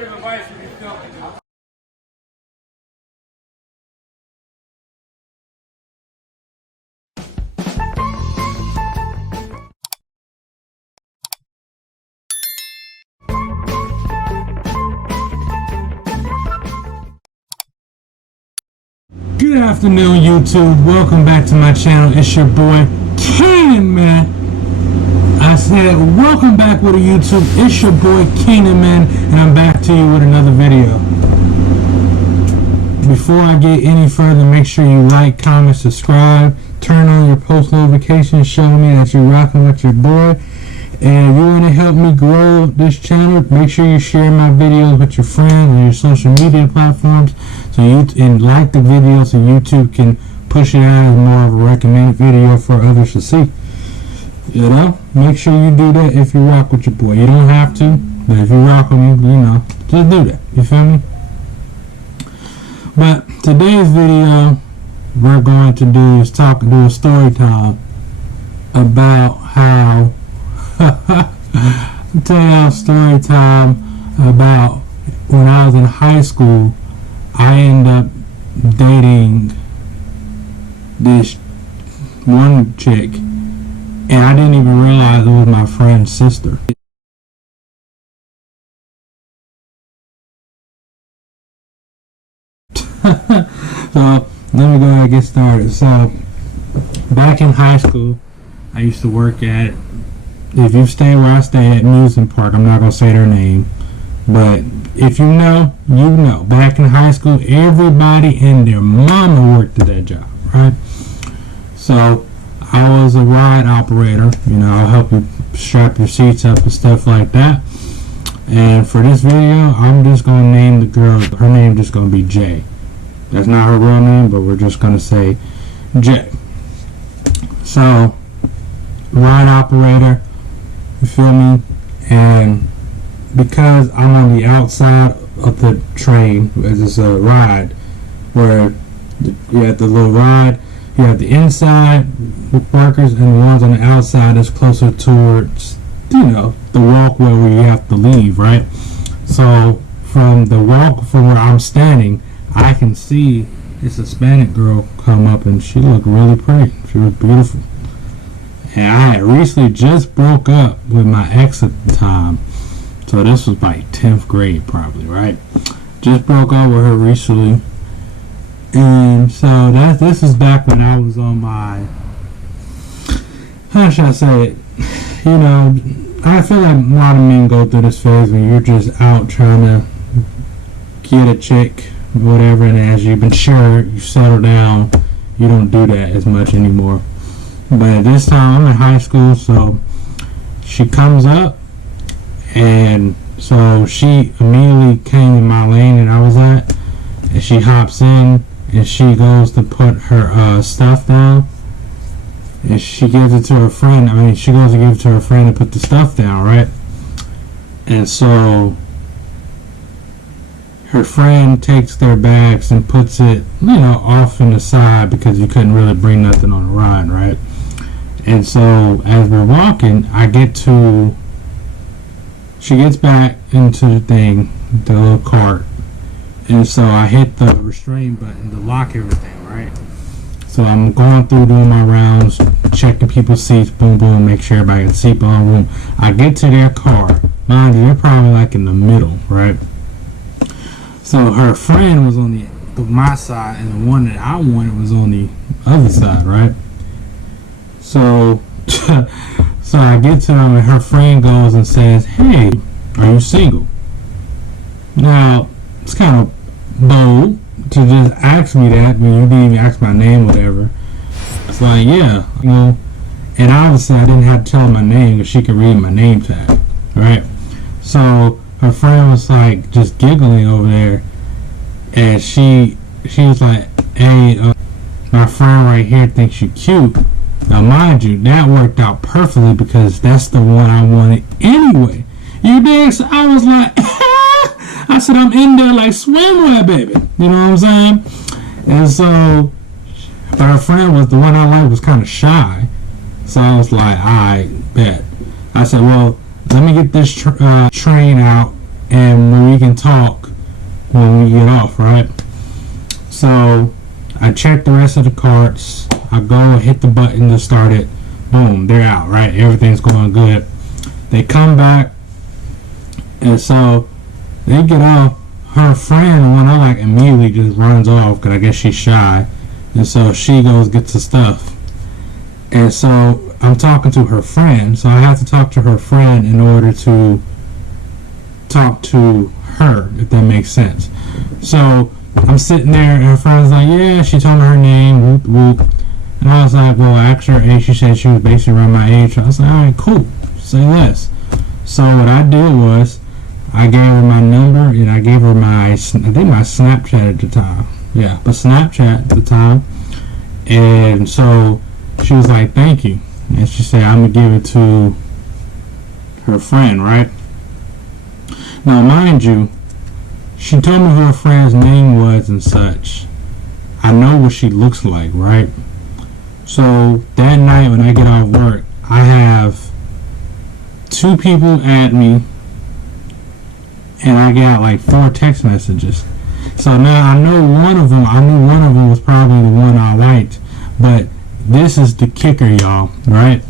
word of advice when you're filming. Good afternoon, YouTube. Welcome back to my channel. It's your boy, Keenan, man. I said, welcome back with a YouTube. It's your boy, Keenan, man, and I'm back to you with another video. Before I get any further, make sure you like, comment, subscribe, turn on your post notifications, show me that you're rocking with your boy. And if you want to help me grow this channel, make sure you share my videos with your friends on your social media platforms, and like the video so YouTube can push it out as more of a recommended video for others to see. You know, make sure you do that if you rock with your boy. You don't have to, but if you rock with me, you know, just do that. You feel me? But today's video, we're going to do is do a story time about how. I'll tell you a story time about when I was in high school. I ended up dating this one chick, and I didn't even realize it was my friend's sister. So let me go ahead and get started. So back in high school, I used to work at, if you stay where I stay at Amusement Park, I'm not going to say their name, but if you know, you know. Back in high school, everybody and their mama worked at that job, right? So I was a ride operator. You know, I'll help you strap your seats up and stuff like that. And for this video, I'm just going to name the girl, her name just going to be J. That's not her real name, but we're just going to say J. So, ride operator, you feel me? And because I'm on the outside of the train, as it's a ride, where you have the little ride, you have the inside workers and the ones on the outside is closer towards, you know, the walkway where you have to leave, right? So from where I'm standing, I can see this Hispanic girl come up, and she looked really pretty. She was beautiful. And I had recently just broke up with my ex at the time. So this was like 10th grade probably, right? Just broke up with her recently. And so this is back when I was on my, how should I say it? You know, I feel like a lot of men go through this phase when you're just out trying to get a chick, whatever, and as you've been sure you settle down, you don't do that as much anymore. But at this time, I'm in high school, so she comes up, and so she immediately came in my lane that I was at, and she hops in, and she goes to put her stuff down, and she gives it to her friend. I mean, she goes to give it to her friend to put the stuff down, right? And so her friend takes their bags and puts it, you know, off in the side because you couldn't really bring nothing on the ride, right? And so as we're walking, she gets back into the thing, the little cart, and so I hit the restraint button to lock everything, right? So I'm going through doing my rounds, checking people's seats, boom, boom, make sure everybody got seatbelt room. I get to their car. Mind you, they're probably like in the middle, right? So her friend was on my side, and the one that I wanted was on the other side, right? So I get to them, and her friend goes and says, "Hey, are you single?" Now, it's kind of bold to just ask me that when you didn't even ask my name or whatever. It's like, yeah, you know, and obviously I didn't have to tell her my name because she could read my name tag, right? So her friend was like just giggling over there, and she was like, "Hey, my friend right here thinks you're cute." Now, mind you, that worked out perfectly because that's the one I wanted anyway. You dig? So I was like, I said, I'm in there like swimwear, baby. You know what I'm saying? And so, but her friend was the one I liked, was kind of shy. So I was like, I bet. I said, well, let me get this train out, and when we can talk when we get off, right? So I check the rest of the carts. I go hit the button to start it. Boom, they're out, right? Everything's going good. They come back, and so they get off. Her friend, when I like immediately just runs off because I guess she's shy, and so she goes gets the stuff. And so I'm talking to her friend, so I have to talk to her friend in order to talk to her, if that makes sense. So I'm sitting there, and her friend's like, yeah, she told me her name, whoop whoop. And I was like, well, I asked her age. She said she was basically around my age. I was like, all right, cool, say less. So what I did was, I gave her my number, and I gave her my Snapchat at the time. Yeah, but Snapchat at the time. And so she was like, thank you. And she said, I'm going to give it to her friend, right? Now, mind you, she told me who her friend's name was and such. I know what she looks like, right? So that night when I get off work, I have 2 people add me, and I got like 4 text messages. So now I knew one of them was probably the one I liked, but this is the kicker, y'all, right?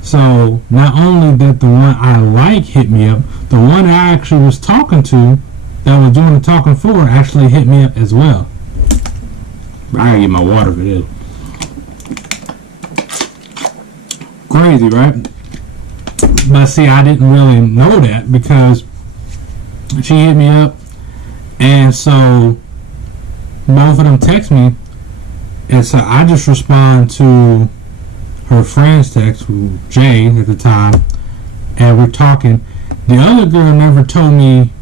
So not only did the one I like hit me up, the one I actually was talking to, that was doing the talking for, actually hit me up as well. I gotta get my water for this. Crazy, right? But see, I didn't really know that because she hit me up, and so both of them text me, and so I just respond to her friend's text, who Jay at the time, and we're talking. The other girl never told me.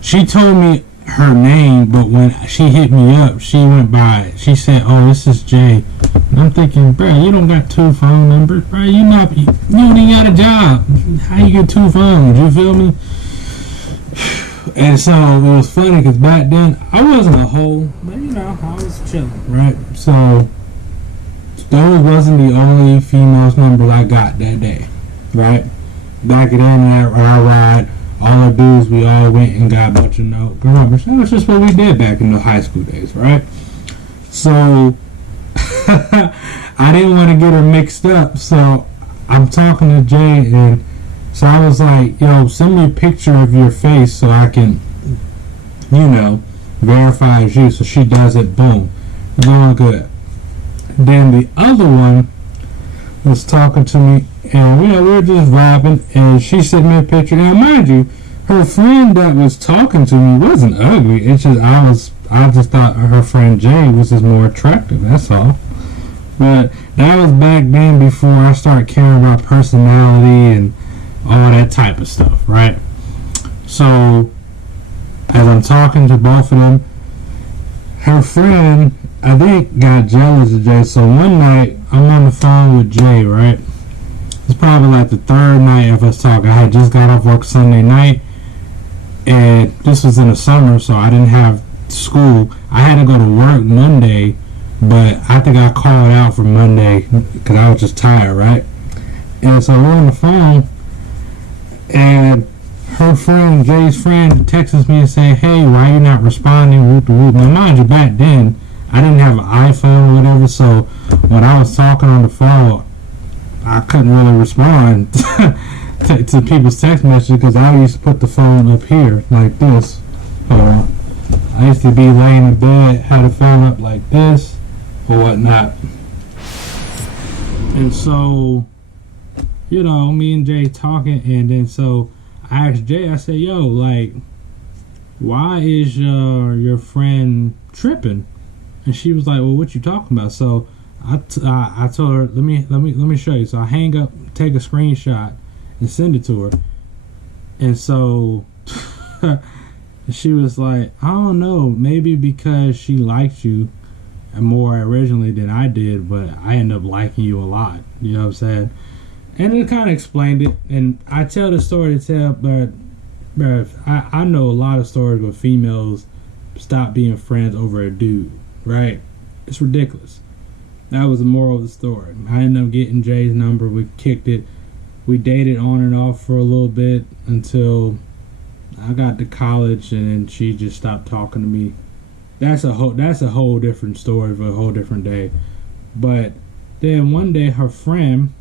She told me her name, but when she hit me up, she went by. She said, "Oh, this is Jay." And I'm thinking, bro, you don't got 2 phone numbers, bro. You don't even got a job. How you get 2 phones? You feel me? And so it was funny because back then I wasn't a hoe, but I was chilling, right? So those wasn't the only females numbers I got that day, right? Back then, I ride. All the dudes, we all went and got a bunch of numbers. That was just what we did back in the high school days, right? So I didn't want to get her mixed up, so I'm talking to Jay, and so I was like, yo, send me a picture of your face so I can, verify it's you. So she does it, boom. Going good. Then the other one was talking to me, and we were just vibing, and she sent me a picture. Now, mind you, her friend that was talking to me wasn't ugly. It's just I just thought her friend Jay was just more attractive. That's all. But that was back then before I started caring about personality and all that type of stuff, right? So as I'm talking to both of them, her friend, I think, got jealous of Jay. So one night I'm on the phone with Jay, right? It's probably like the 3rd night of us talking. I had just got off work Sunday night, and this was in the summer, so I didn't have school. I had to go to work Monday, but I think I called out for Monday because I was just tired, right? And so we're on the phone, and her friend, Jay's friend, texts me and say, hey, why are you not responding? Whoop, whoop. Now, mind you, back then, I didn't have an iPhone or whatever, so when I was talking on the phone, I couldn't really respond to people's text messages because I used to put the phone up here like this. Hold on. I used to be laying in bed, had the phone up like this or whatnot. And so, me and Jay talking, and then so I asked Jay, I said, yo, like, why is your friend tripping? And she was like, well, what you talking about? So I told her, let me show you. So I hang up, take a screenshot, and send it to her. And so she was like, I don't know, maybe because she liked you more originally than I did, but I ended up liking you a lot. You know what I'm saying? And it kind of explained it. And I tell the story to tell, but I know a lot of stories where females stop being friends over a dude, right? It's ridiculous. That was the moral of the story. I ended up getting Jay's number. We kicked it. We dated on and off for a little bit until I got to college and she just stopped talking to me. That's a whole different story for a whole different day. But then one day her friend,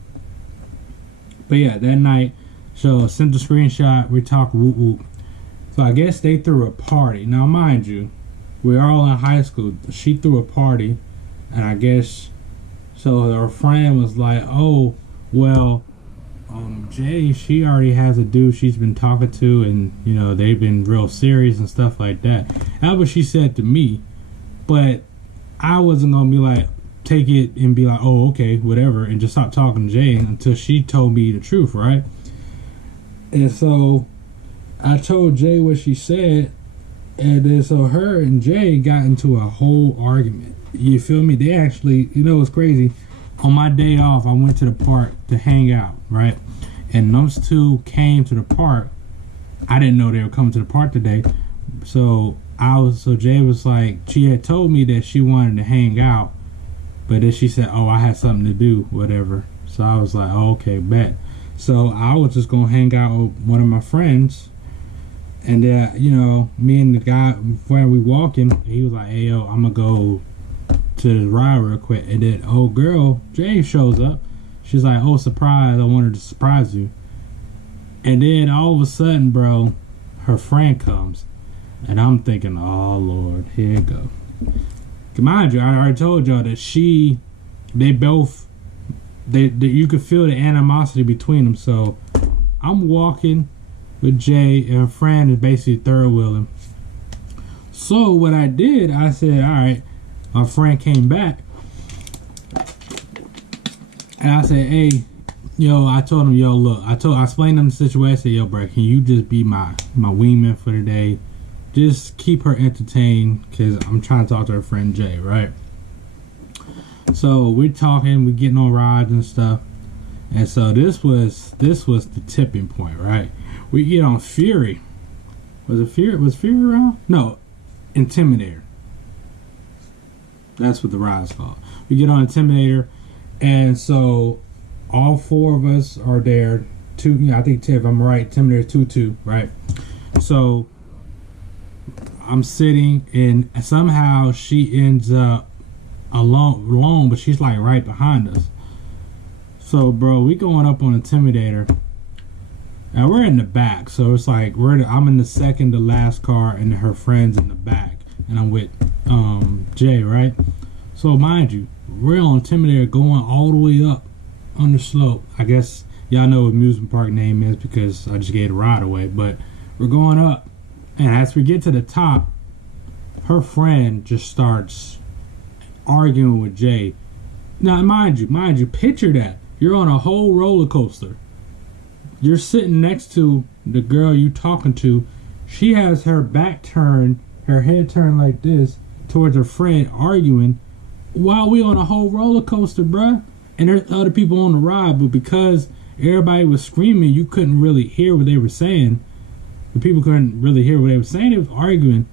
but yeah, that night, so sent the screenshot. We talked whoop whoop. So I guess they threw a party. Now mind you, we're all in high school. She threw a party, and I guess so. Her friend was like, "Oh, well, Jay, she already has a dude she's been talking to, and you know they've been real serious and stuff like that." That's what she said to me, but I wasn't gonna be like take it and be like, "Oh, okay, whatever," and just stop talking to Jay until she told me the truth, right? And so I told Jay what she said, and then so her and Jay got into a whole argument. You feel me? They actually, you know what's crazy? On my day off, I went to the park to hang out, right? And those two came to the park. I didn't know they were coming to the park today. So Jay was like, she had told me that she wanted to hang out, but then she said, "Oh, I had something to do, whatever." So I was like, "Oh, okay, bet." So I was just gonna hang out with one of my friends, and you know, me and the guy when we walking, he was like, "Hey, yo, I'm gonna go to the ride real quick." And then old girl Jay shows up. She's like, "Oh, surprise! I wanted to surprise you." And then all of a sudden, bro, her friend comes, and I'm thinking, "Oh Lord, here it go." Mind you, I already told y'all that they both, you could feel the animosity between them. So I'm walking with Jay, and her friend is basically third wheeling. So what I did, I said, "All right." My friend came back, and I said, "Hey, yo," I told him, "Yo, look," I explained to him the situation. I said, "Yo, bro, can you just be my wingman for the day? Just keep her entertained, because I'm trying to talk to her friend Jay, right?" So we're talking, we're getting on rides and stuff, and so this was the tipping point, right? We get on Fury. Was Fury around? No, Intimidator. That's what the ride's called. We get on Intimidator, and so all four of us are there. I think if I'm right, Intimidator 2-2, right? So I'm sitting, and somehow she ends up alone, but she's like right behind us. So, bro, we going up on Intimidator, and we're in the back. So it's like I'm in the second to last car, and her friend's in the back, and I'm with Jay, right? So mind you, we're on Intimidator going all the way up on the slope. I guess y'all know what amusement park name is because I just gave the ride away, but we're going up, and as we get to the top, her friend just starts arguing with Jay. Now mind you, picture that. You're on a whole roller coaster. You're sitting next to the girl you talking to. She has her back turned, her head turned like this towards her friend, arguing while we on a whole roller coaster, bruh. And there's other people on the ride, but because everybody was screaming, you couldn't really hear what they were saying. The people couldn't really hear what they were saying. They was arguing.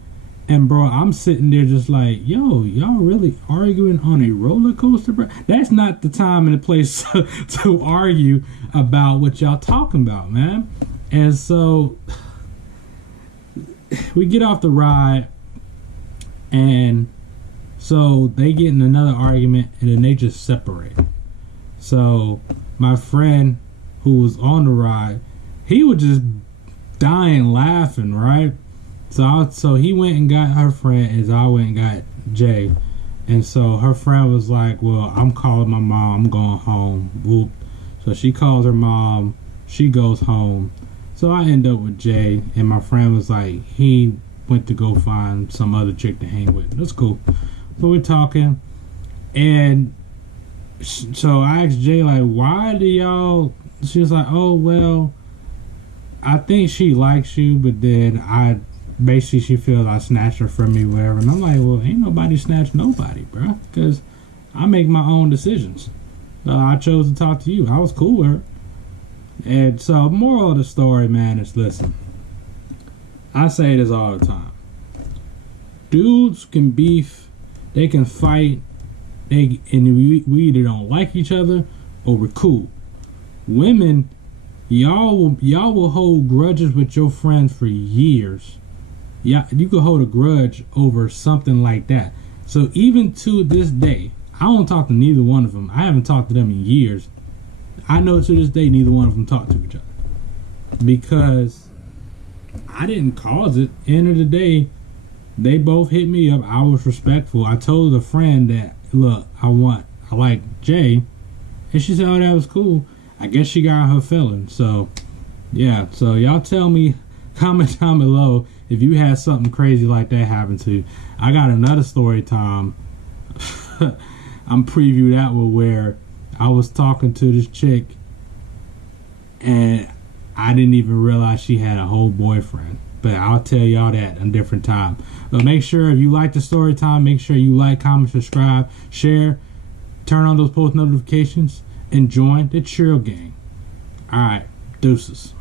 And bro, I'm sitting there just like, yo, y'all really arguing on a roller coaster, bro? That's not the time and the place to argue about what y'all talking about, man. And so we get off the ride, and so they get in another argument, and then they just separate. So my friend who was on the ride, he was just dying laughing, right? So he went and got her friend as I went and got Jay. And so her friend was like, "Well, I'm calling my mom, I'm going home." Whoop. So she calls her mom, she goes home. So I end up with Jay, and my friend was like, he went to go find some other chick to hang with. That's cool. So we're talking, and so I asked Jay, like, "Why do y'all?" She was like, "Oh, well, I think she likes you, but then basically she feels I snatched her from me, whatever." And I'm like, "Well, ain't nobody snatched nobody, bro, because I make my own decisions. I chose to talk to you. I was cool with her." And so moral of the story, man, is listen, I say this all the time. Dudes can beef, they can fight, and we either don't like each other or we're cool. Women, y'all will hold grudges with your friends for years. Yeah, you could hold a grudge over something like that. So even to this day, I don't talk to neither one of them. I haven't talked to them in years. I know to this day neither one of them talk to each other because I didn't cause it. End of the day, they both hit me up. I was respectful. I told a friend that, look, I like Jay, and she said, oh, that was cool. I guess she got her feeling. So yeah, so y'all tell me, comment down below if you had something crazy like that happen to you. I got another story time. I'm preview that one where I was talking to this chick and I didn't even realize she had a whole boyfriend. But I'll tell y'all that a different time. But make sure if you like the story time, make sure you like, comment, subscribe, share, turn on those post notifications, and join the Chill Gang. Alright, deuces.